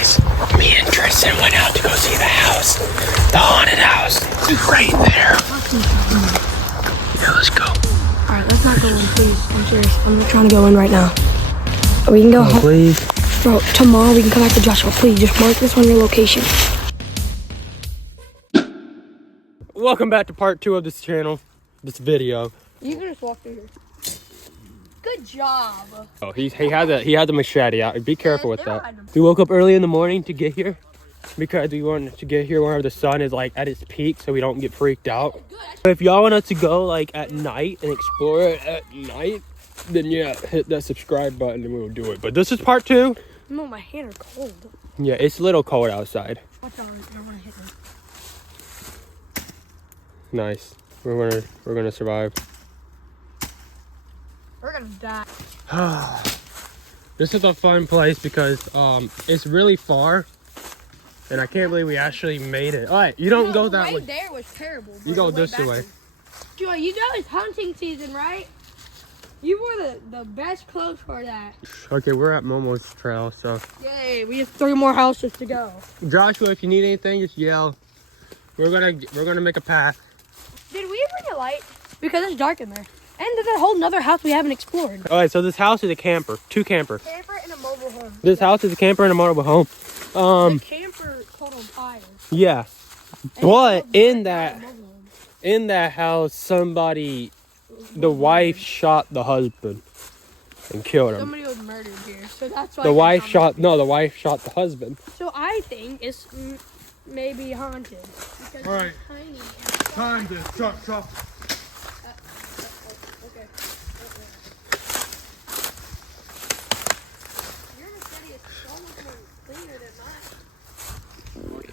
Guys, me and Tristan went out to go see the house. The haunted house. It's right there. Yeah, let's go. Alright, let's not go in, please. I'm serious. I'm trying to go in right now. We can go home. Please. Bro, tomorrow we can come back to Joshua. Please, just mark this on your location. Welcome back to part 2 of this channel. This video. You can just walk through here. Good job. Oh, he had the machete out. Be careful with that. We woke up early in the morning to get here because we wanted to get here whenever the sun is like at its peak, so we don't get freaked out. If y'all want us to go like at night and explore it at night, then yeah, hit that subscribe button and we will do it. But this is part 2. No, my hands are cold. Yeah, it's a little cold outside. Watch out, I don't want to hit me. Nice. We're gonna survive. We're gonna die. This is a fun place because it's really far, and I can't believe we actually made it. All right, you don't go that way. The way there was terrible. You go this way. Joy, you know it's hunting season, right? You wore the best clothes for that. Okay, we're at Momo's trail, so. Yay, we have 3 more houses to go. Joshua, if you need anything, just yell. We're gonna make a path. Did we bring a light? Because it's dark in there. And there's a whole nother house we haven't explored. All right, so this house is a camper. 2 campers. Camper and a mobile home. This house is a camper and a mobile home. The camper caught on fire. Yeah, but in that house, somebody, the wife shot the husband and killed him. Somebody was murdered here, so that's why. The wife shot the husband. So I think it's maybe haunted. All right, time to chop. Okay. Your machete is so much more cleaner than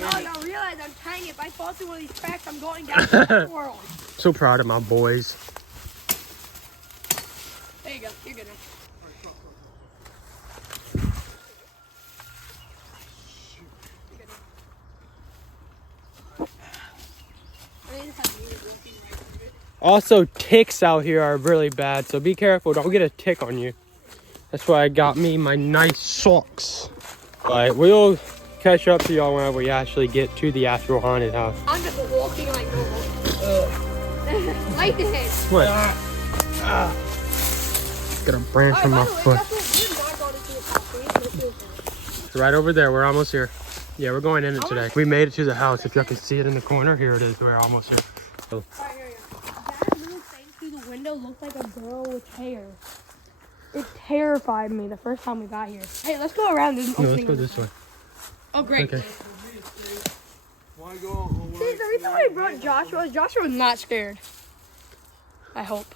mine. Y'all realize I'm tiny. If I fall through one of these cracks, I'm going down to the world. So proud of my boys. There you go. You're good. Also, ticks out here are really bad, so be careful. Don't get a tick on you. That's why I got me my nice socks. But we'll catch up to y'all whenever we actually get to the actual haunted house. I'm just walking like normal. Like this. What? Got a branch on my foot. It's right over there. We're almost here. Yeah, we're going in it today. We made it to the house. If y'all can see it in the corner, here it is. We're almost here. So. That little thing through the window looked like a girl with hair. It terrified me the first time we got here. Hey, let's go around. There's an No, let's opening go on this way. Oh, great. Okay. See, the reason why I brought Joshua is Joshua was not scared. I hope.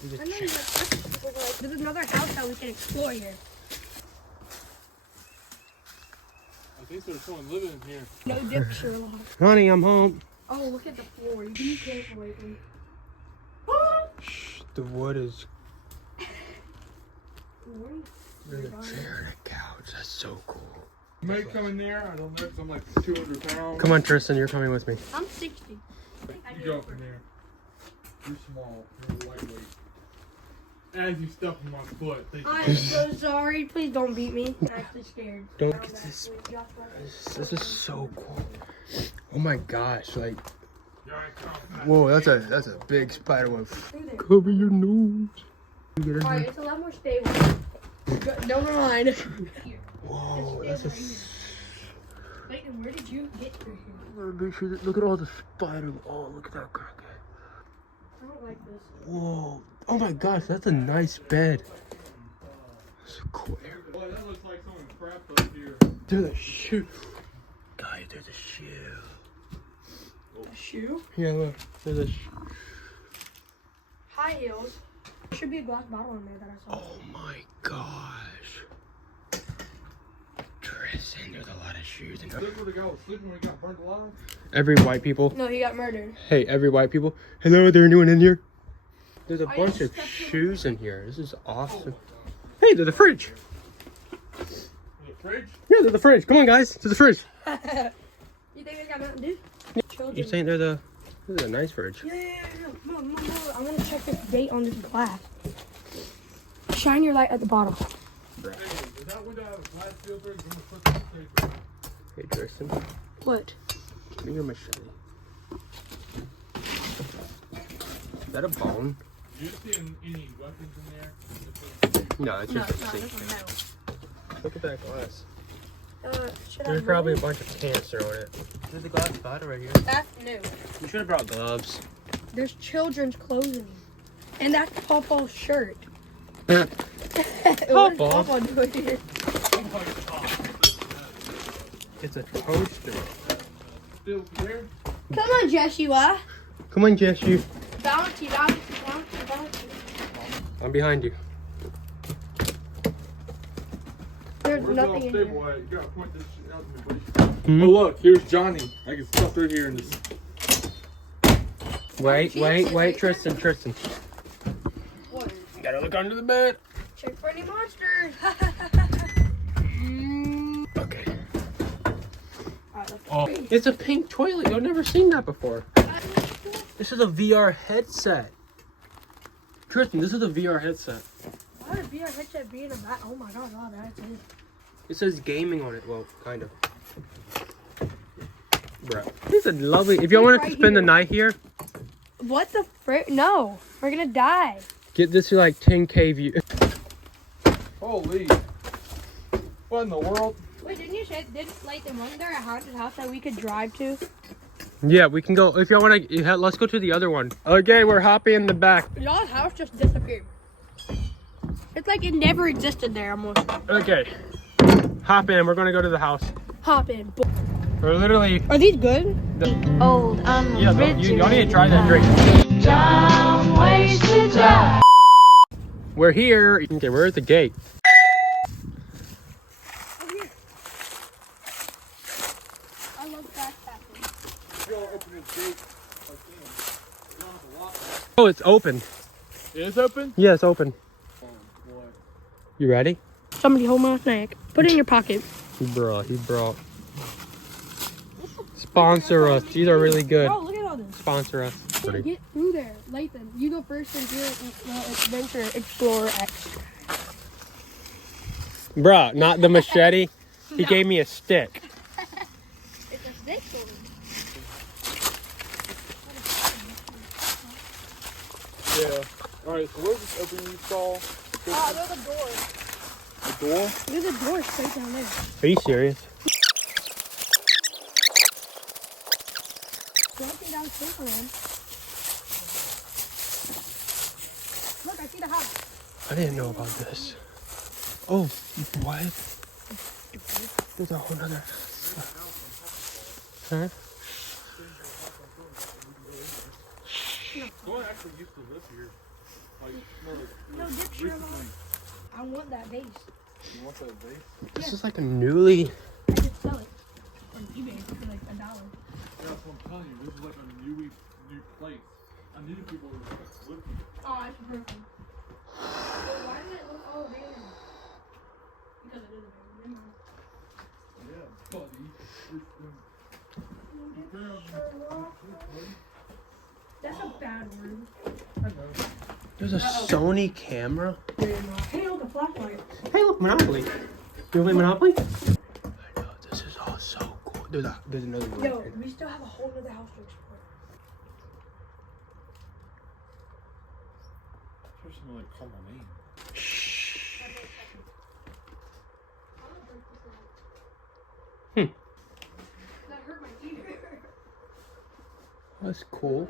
There's another house that we can explore here. I think there's someone living in here. No dip, Sherlock. Honey, I'm home. Oh, look at the floor. You can be careful lately. Shh, the wood is. There's a chair and a couch. That's so cool. You may come in there. I don't know if I'm like 200 pounds. Come on, Tristan, you're coming with me. I'm 60. You go up in there. You're small. You're lightweight. As you step on my foot. I'm so sorry. Please don't beat me. I'm actually scared. Don't get this. This is so cool. Oh my gosh! Like, whoa, that's a big spider web. Cover your nose. Alright, it's a lot more stable. Don't mind. Whoa, that's a. Wait, where did you get through here? Look at all the spiders. Oh, look at that crackhead. I don't like this. Whoa. Oh my gosh, that's a nice bed. So cool. Boy, that looks like someone crapped up here. There's a shoe. Guys, there's a shoe. A shoe? Yeah, look. There's a shoe. High heels. There should be a glass bottle in there that I saw. Oh my gosh. Tristan, there's a lot of shoes in there. Look where the guy was sleeping when he got burnt alive. Every white people. No, he got murdered. Hey, every white people. Hello, is there anyone in here? There's a bunch of shoes in here. This is awesome. Hey, there's a fridge. There's a fridge? Yeah, there's a fridge. Come on, guys. To the fridge. You think they got nothing to do? You saying this is a nice fridge? Yeah. Come on. I want to check this date on this glass. shine your light at the bottom. Hey, is that window have a glass filter? You want to put some paper? Hey, Tristan. What? Give me your machete. Is that a bone? Do you see any weapons in there? No, it's just a this sink. one's metal. Look at that glass. Should There's I probably a move? bunch of cancer on it. There's the glass bottle right here. That's new. You should have brought gloves. There's children's clothing. And that's Pawpaw's shirt. Pawpaw? Pawpaw doing here? It's a toaster. Still there? Come on, Joshua. Come on, Jesse. Bouncy. I'm behind you. There's Where's nothing the in stable here. at? You gotta point this shit out to me, buddy. Hmm? Oh look, here's Johnny. I can stuff through here in this. Wait, Tristan. What? Gotta look under the bed. Check for any monsters. Okay. Alright, let's Oh, it's a pink toilet. I've never seen that before. This is a VR headset. Tristan, this is a VR headset. Why would a VR headset be in a bat? Oh my god, wow, that's it. It says gaming on it. Well, kind of. Bruh. This is lovely. If y'all wanted to Right spend the here. night here, What the frick? No, we're gonna die. get this to like 10K view. Holy. What in the world? Wait, didn't you say, wasn't there a haunted house that we could drive to? Yeah, we can go. If y'all want to, let's go to the other one. Okay, we're hopping in the back. Y'all's house just disappeared. It's like it never existed there almost. Okay. Hop in. We're going to go to the house. Hop in. We're literally... Are these good? Old Yeah, y'all need to try that drink. Time wasted time. We're here. Okay, where's the gate? Over here. I love fast passing. Y'all open this gate. I can. You don't have to lock it. Oh, it's open. It is open? Yeah, it's open. Oh, boy. You ready? Somebody hold my snake. Put it in your pocket. He brought. Sponsor us. These are really good. Bro, look at all this. Sponsor us. Get through there, Lathan. You go first and do Adventure Explorer X. Bruh, not the machete. He No. gave me a stick. It's a snake sword. Yeah. Alright, so where's this opening you saw? There's a door. The door? There's a door straight down there. Are you serious? Walking downstairs, man. Look, I see the house. I didn't know about this. Oh, what? There's a whole nother... Huh? No one actually used to live here. Like, No, get your I want that vase. You want that vase? This is like a newly... I could sell it on eBay for like $1. Yeah, that's what I'm telling you. This is like a new place. I knew people were living here. Oh, that's perfect. Well, why did it look all abandoned? Because it is abandoned. Never mind. Yeah, buddy. That's a bad word. I know. There's a Sony camera. Hey, look, a flashlight. Hey, look, Monopoly. You play Monopoly? I know, this is all so cool. There's another one. Yo, right here. we still have a whole other house to explore. First I'm like, call my name. Shh. That hurt my ear. That's cool.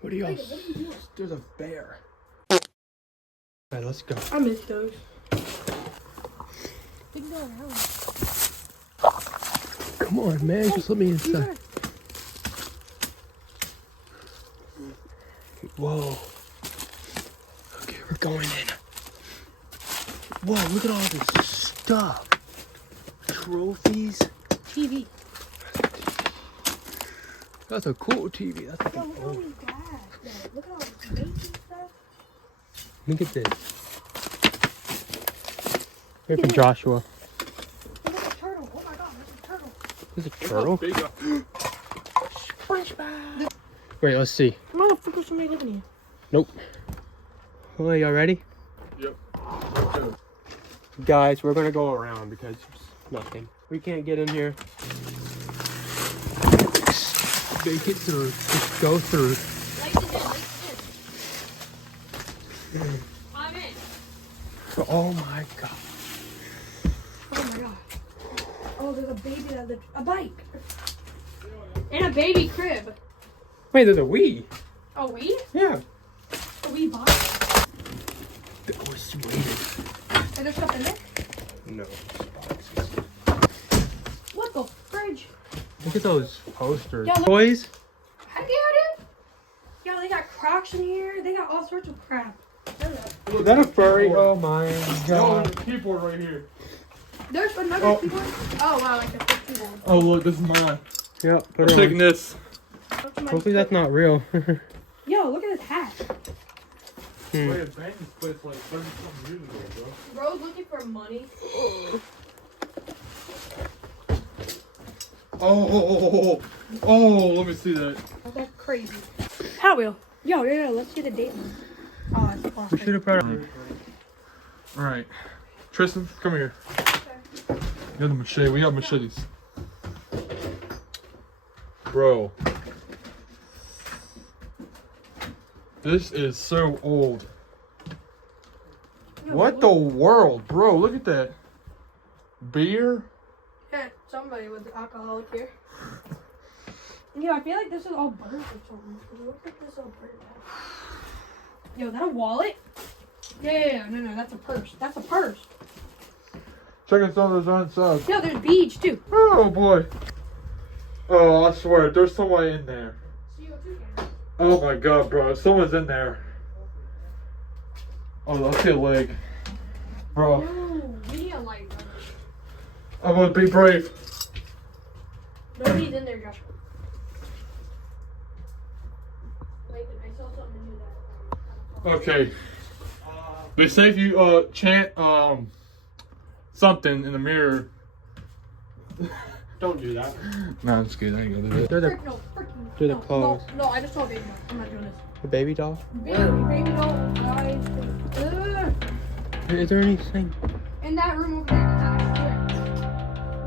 What do y'all... What are you doing? There's a bear. Alright, let's go. I miss those. We can go around. Come on, man. Just let me inside. Whoa. Okay, we're going in. Whoa, look at all this stuff. Trophies. TV. That's a cool TV. That's like Yo, an look at all old... these glass. Yo, look at all this vase and stuff. Look at this. Here for Joshua. Look at the turtle. Oh my god, that's a turtle. There's a turtle. Big guy. SpongeBob. Wait, let's see. Motherfucker, somebody living here. Nope. Oh, y'all ready? Yep. Guys, we're gonna go around because there's nothing. We can't get in here. Make it through. Just go through. I'm in. Oh my god. Oh my god. Oh, there's a baby that a bike. And a baby crib. Wait, there's a Wii. A Wii? Yeah. A Wii box? That was sweet. Is there stuff in there? No. What the fridge? Look at those posters. Yeah, look- Toys? Heck yeah, dude. Yo, they got Crocs in here. They got all sorts of crap. Is that a furry? Oh my Oh, god. there's a keyboard right here. There's another keyboard. Oh, wow, like the fifth keyboard. Oh, look, this is mine. Yep. I'm Put it taking on. this. Hopefully that's not real. Yo, look at this hat. Wait, abandoned this place like 30-something years ago, bro. Bro's looking for money. Oh, let me see that. That's crazy. Hot Wheel. Yo, let's see the date. Oh, it's We plastic. should have put it. Alright. Tristan, come here. You have the machete. We have machetes. Bro. This is so old. What the world, bro? Look at that. Beer? Yeah, somebody with alcoholic here. Yo, I feel like this is all burnt or something. It looks like this is all burnt out. Yo, that a wallet? Yeah, no, that's a purse. That's a purse. Checking some of those on inside. Yo, there's beads too. Oh boy. Oh, I swear, there's somebody in there. CO2 camera. Oh my god, bro. Someone's in there. Oh, I see a leg. Bro, No, we need a light. I'm gonna be brave. Nobody's in there, Joshua. Wait, I saw something do that. Okay. They say if you chant something in the mirror. Don't do that. No, I'm just kidding. I ain't gonna do that. They're the, Frick, no, freaking. Do the no, clothes. No, I just saw a baby doll. I'm not doing this. the baby doll. Baby doll, guys. Ugh. Is there anything? In that room over there. I swear.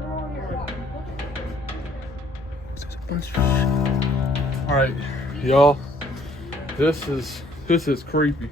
We're over here. Look at All right, y'all. This is creepy.